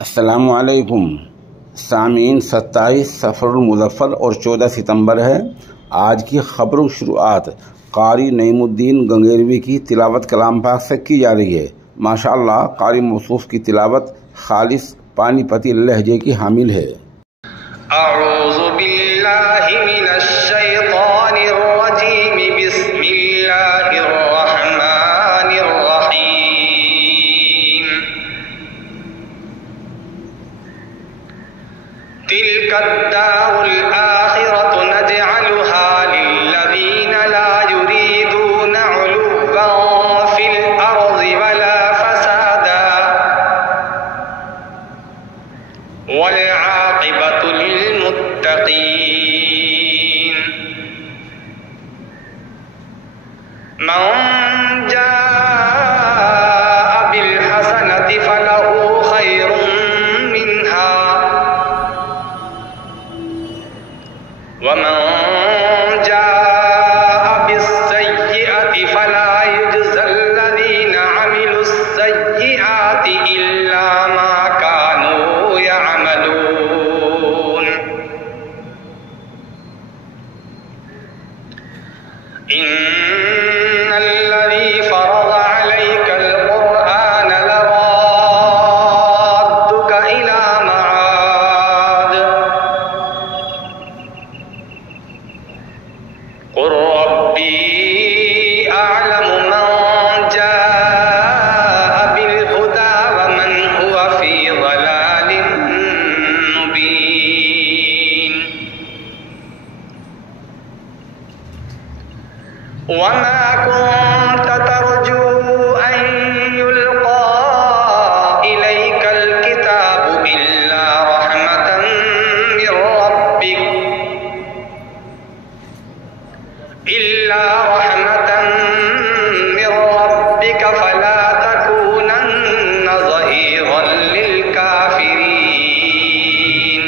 अस्सलामुअलैकुम सामीन। 27 सफ़रुल मुज़फ़्फ़र और 14 सितंबर है। आज की ख़बरों की शुरुआत कारी नईमुद्दीन गंगेरवी की तिलावत कलाम पाक से की जा रही है। माशाअल्लाह, कारी मौसूफ़ की तिलावत खालिस पानीपती लहजे की हामिल है। अऊज़ु बिल्लाहि मिनश शैतानिर रजीम, बिस्मिल्लाहिर रहमानिर रहीम। तिल्कद्दारुल आखिरतु नजअलुहा लिल्लज़ीना ला युरीदूना उलुव्वन फिल अर्ज़ि वला फसादा वल आक़िबतु लिल्मुत्तक़ीन। मन जाअ बिल हसनति फलहु खैरुम मिन्हा वमन जाअ बिस्सय्यिअति फला युज्ज़ल्लज़ीना अमिलुस्सय्यिआति इल्ला मा कानू यअमलून। इन्नल्लज़ी फ़रज़ अलैकल क़ुरआन लराद्दुक इला मआद क़ुल रब्बी अअलमु मन जाअ बिल हुदा व मन हुवा फ़ी ज़लालिन मुबीन। वमा कुन्त तर्जू अन युल्क़ा इलैकल किताबु इल्ला रहमतन मिर रब्बिक फला तकूनन्न ज़हीरन लिल काफ़िरीन।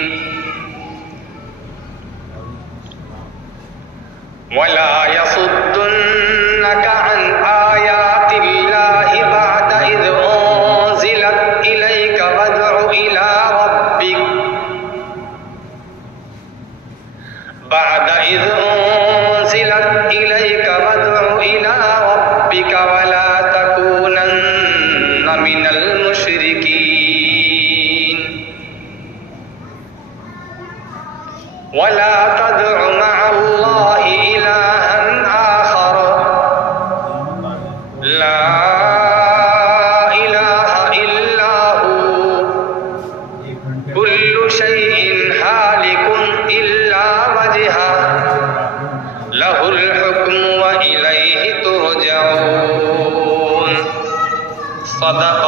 वला यसुद्दुन्नक अन आयातिल्लाहि बअद इज़ उन्ज़िलत इलैक वद्'उ इला रब्बिक वला तकूनन्न मिनल मुश्रिकीन। वला तद'उ मअल्लाहि इलाहन आखर ला इलाहा इल्ला हु कुल्लु शैइन हालिकुन इल्ला वजहा लहुल हुक्मु व इलैहि तुरजऊन। सदक़